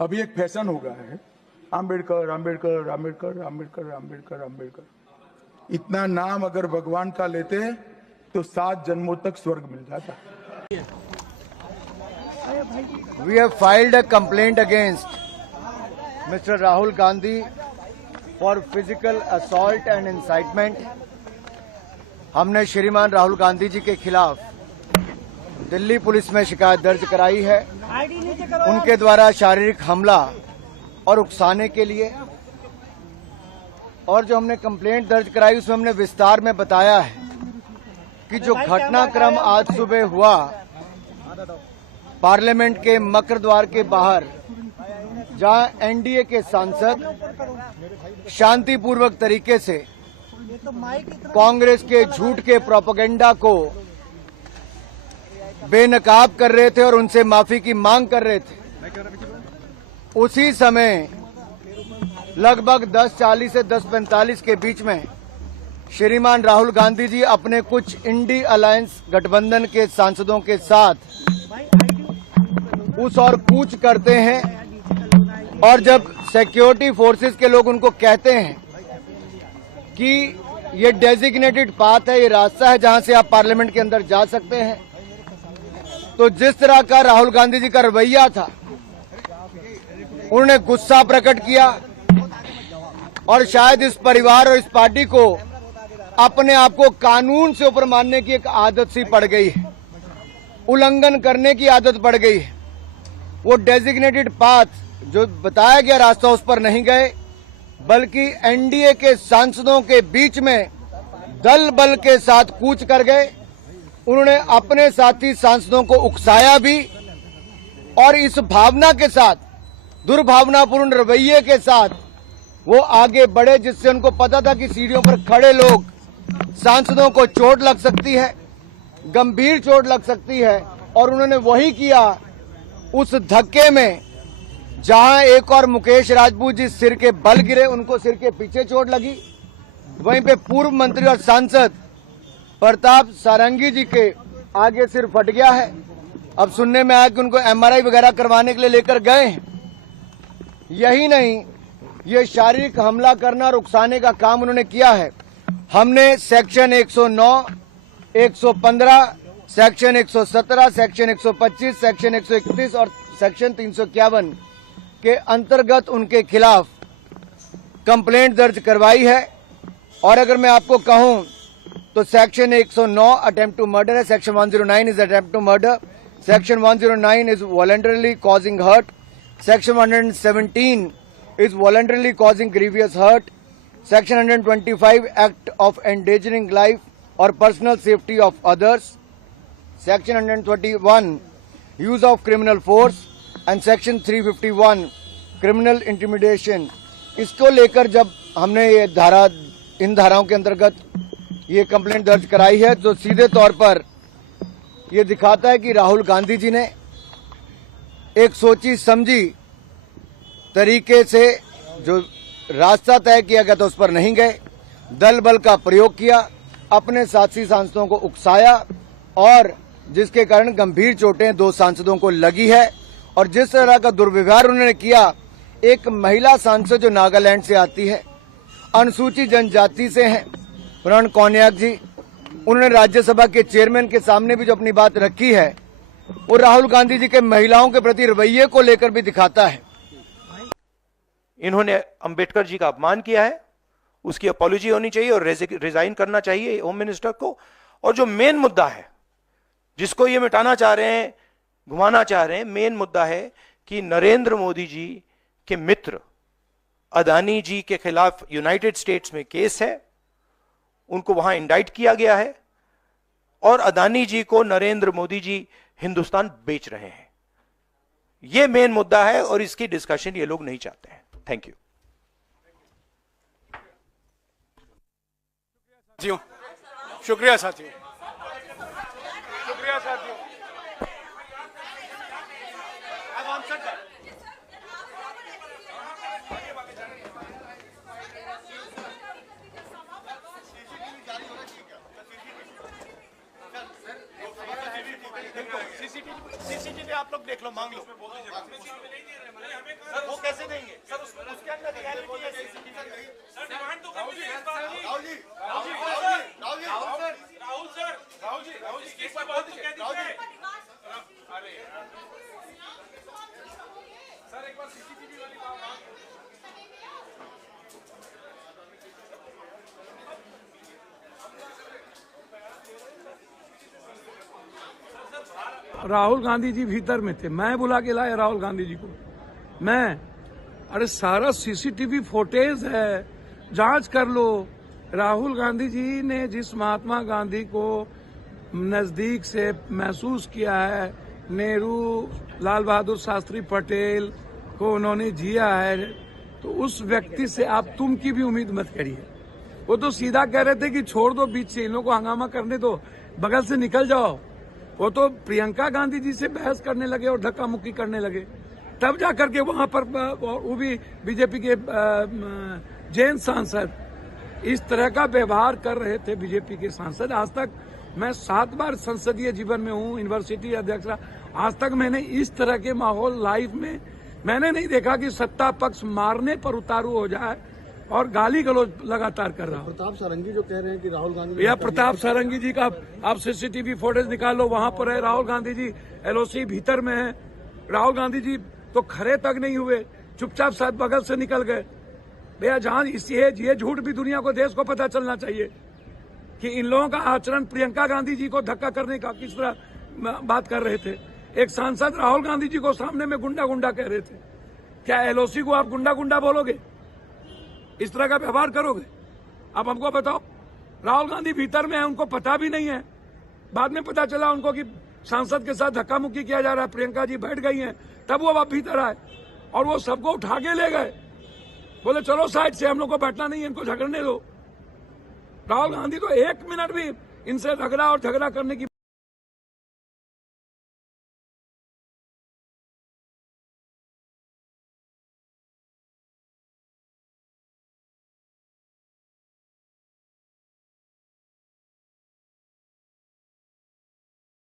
अभी एक फैशन हो गया है, आम्बेडकर आम्बेडकर आम्बेडकर आम्बेडकर आम्बेडकर आम्बेडकर। इतना नाम अगर भगवान का लेते तो 7 जन्मों तक स्वर्ग मिल जाता। We have filed a complaint against Mr. Rahul Gandhi for physical assault and incitement. हमने श्रीमान राहुल गांधी जी के खिलाफ दिल्ली पुलिस में शिकायत दर्ज कराई है उनके द्वारा शारीरिक हमला और उकसाने के लिए। और जो हमने कंप्लेंट दर्ज कराई उसमें हमने विस्तार में बताया है कि जो घटनाक्रम आज सुबह हुआ पार्लियामेंट के मकर द्वार के बाहर, जहां एनडीए के सांसद शांतिपूर्वक तरीके से कांग्रेस के झूठ के प्रोपेगेंडा को बेनकाब कर रहे थे और उनसे माफी की मांग कर रहे थे, उसी समय लगभग 10:40 से 10:45 के बीच में श्रीमान राहुल गांधी जी अपने कुछ इंडी अलायंस गठबंधन के सांसदों के साथ उस और कूच करते हैं। और जब सिक्योरिटी फोर्सेस के लोग उनको कहते हैं कि ये डेजिग्नेटेड पाथ है, ये रास्ता है जहां से आप पार्लियामेंट के अंदर जा सकते हैं, तो जिस तरह का राहुल गांधी जी का रवैया था, उन्होंने गुस्सा प्रकट किया और शायद इस परिवार और इस पार्टी को अपने आप को कानून से ऊपर मानने की एक आदत सी पड़ गई है, उल्लंघन करने की आदत पड़ गई है। वो डेजिग्नेटेड पाथ जो बताया गया रास्ता उस पर नहीं गए, बल्कि एनडीए के सांसदों के बीच में दल बल के साथ कूच कर गए। उन्होंने अपने साथी सांसदों को उकसाया भी और इस भावना के साथ, दुर्भावनापूर्ण रवैये के साथ वो आगे बढ़े, जिससे उनको पता था कि सीढ़ियों पर खड़े लोग सांसदों को चोट लग सकती है, गंभीर चोट लग सकती है। और उन्होंने वही किया। उस धक्के में जहां एक और मुकेश राजपूत जी सिर के बल गिरे, उनको सिर के पीछे चोट लगी, वहीं पे पूर्व मंत्री और सांसद प्रताप सारंगी जी के आगे सिर फट गया है। अब सुनने में आया कि उनको एमआरआई वगैरह करवाने के लिए लेकर गए हैं। यही नहीं, ये शारीरिक हमला करना और उकसाने का काम उन्होंने किया है। हमने सेक्शन 109, 115, सेक्शन 117, सेक्शन 125, सेक्शन 131 और सेक्शन 351 के अंतर्गत उनके खिलाफ कंप्लेंट दर्ज करवाई है। और अगर मैं आपको कहूं तो सेक्शन 109 अटेम्प्ट टू मर्डर है, section 109 is attempt to murder, section 109 is voluntarily causing hurt, section 117 is voluntarily causing grievous hurt, section 125 act of endangering life or personal safety of others, section 121 use of criminal force and section 351 criminal intimidation। इसको लेकर जब हमने ये इन धाराओं के अंतर्गत ये complaint दर्ज कराई है, तो सीधे तौर पर ये दिखाता है कि राहुल गांधी जी ने एक सोची समझी तरीके से जो रास्ता तय किया गया था उस पर नहीं गए, दल बल का प्रयोग किया, अपने साथी सांसदों को उकसाया और जिसके कारण गंभीर चोटें 2 सांसदों को लगी है। और जिस तरह का दुर्व्यवहार उन्होंने किया, एक महिला सांसद जो नागालैंड से आती है, अनुसूचित जनजाति से हैं, प्रण कौनियाक जी, उन्होंने राज्यसभा के चेयरमैन के सामने भी जो अपनी बात रखी है, वो राहुल गांधी जी के महिलाओं के प्रति रवैये को लेकर भी दिखाता है। इन्होंने अंबेडकर जी का अपमान किया है, उसकी अपॉलॉजी होनी चाहिए और रिजाइन करना चाहिए होम मिनिस्टर को। और जो मेन मुद्दा है जिसको ये मिटाना चाह रहे हैं, घुमाना चाह रहे हैं, मेन मुद्दा है कि नरेंद्र मोदी जी के मित्र अदानी जी के खिलाफ यूनाइटेड स्टेट्स में केस है, उनको वहां इंडाइट किया गया है और अदानी जी को नरेंद्र मोदी जी हिंदुस्तान बेच रहे हैं। यह मेन मुद्दा है और इसकी डिस्कशन ये लोग नहीं चाहते हैं। Thank you. शुक्रिया साथियों, शुक्रिया साथियों। सीसीटीवी आप लोग देख लो, मांग लो। वो कैसे देंगे सर? उसके अंदर रियलिटी है सीसीटीवी। सर डिमांड तो करनी है इस बात की। राहुल जी एक बार बात तो कह दीजिए। अरे यार सर एक बार सीसीटीवी वाली बात। राहुल गांधी जी भीतर में थे, मैं बुला के लाया राहुल गांधी जी को। मैं अरे सारा सीसीटीवी फुटेज है, जांच कर लो। राहुल गांधी जी ने जिस महात्मा गांधी को नजदीक से महसूस किया है, नेहरू, लाल बहादुर शास्त्री पटेल को उन्होंने जिया है, तो उस व्यक्ति से आप तुम की भी उम्मीद मत करिए। वो तो सीधा कह रहे थे कि छोड़ दो बीच से, इन लोगों को हंगामा करने दो, बगल से निकल जाओ। वो तो प्रियंका गांधी जी से बहस करने लगे और धक्का मुक्की करने लगे, तब जाकर के वहां पर वो भी बीजेपी के जैन सांसद इस तरह का व्यवहार कर रहे थे। बीजेपी के सांसद, आज तक मैं 7 बार संसदीय जीवन में हूं, यूनिवर्सिटी अध्यक्ष, आज तक मैंने इस तरह के माहौल लाइफ में मैंने नहीं देखा कि सत्ता पक्ष मारने पर उतारू हो जाए और गाली गलौज लगातार कर रहा हूं। प्रताप सारंगी जो कह रहे हैं कि राहुल गांधी या प्रताप सारंगी जी का आप सीसीटीवी फुटेज निकालो, वहां पर है राहुल गांधी जी, एलओसी भीतर में है। राहुल गांधी जी तो खड़े तक नहीं हुए, चुपचाप साथ बगल से निकल गए। भैया जहां ये झूठ भी दुनिया को, देश को पता चलना चाहिए कि इन लोगों का आचरण प्रियंका गांधी जी को धक्का करने का किस तरह बात कर रहे थे। एक सांसद राहुल गांधी जी को सामने में गुंडा गुंडा कह रहे थे। क्या एलओसी को आप गुंडा गुंडा बोलोगे? इस तरह का व्यवहार करोगे? आप हमको बताओ। राहुल गांधी भीतर में है, उनको पता भी नहीं है। बाद में पता चला उनको कि सांसद के साथ धक्का मुक्की किया जा रहा है, प्रियंका जी बैठ गई हैं, तब वो अब भीतर आए और वो सबको उठा के ले गए, बोले चलो साइड से, हम लोग को बैठना नहीं है, इनको झगड़ने दो। राहुल गांधी तो 1 मिनट भी इनसे रगड़ा और झगड़ा करने की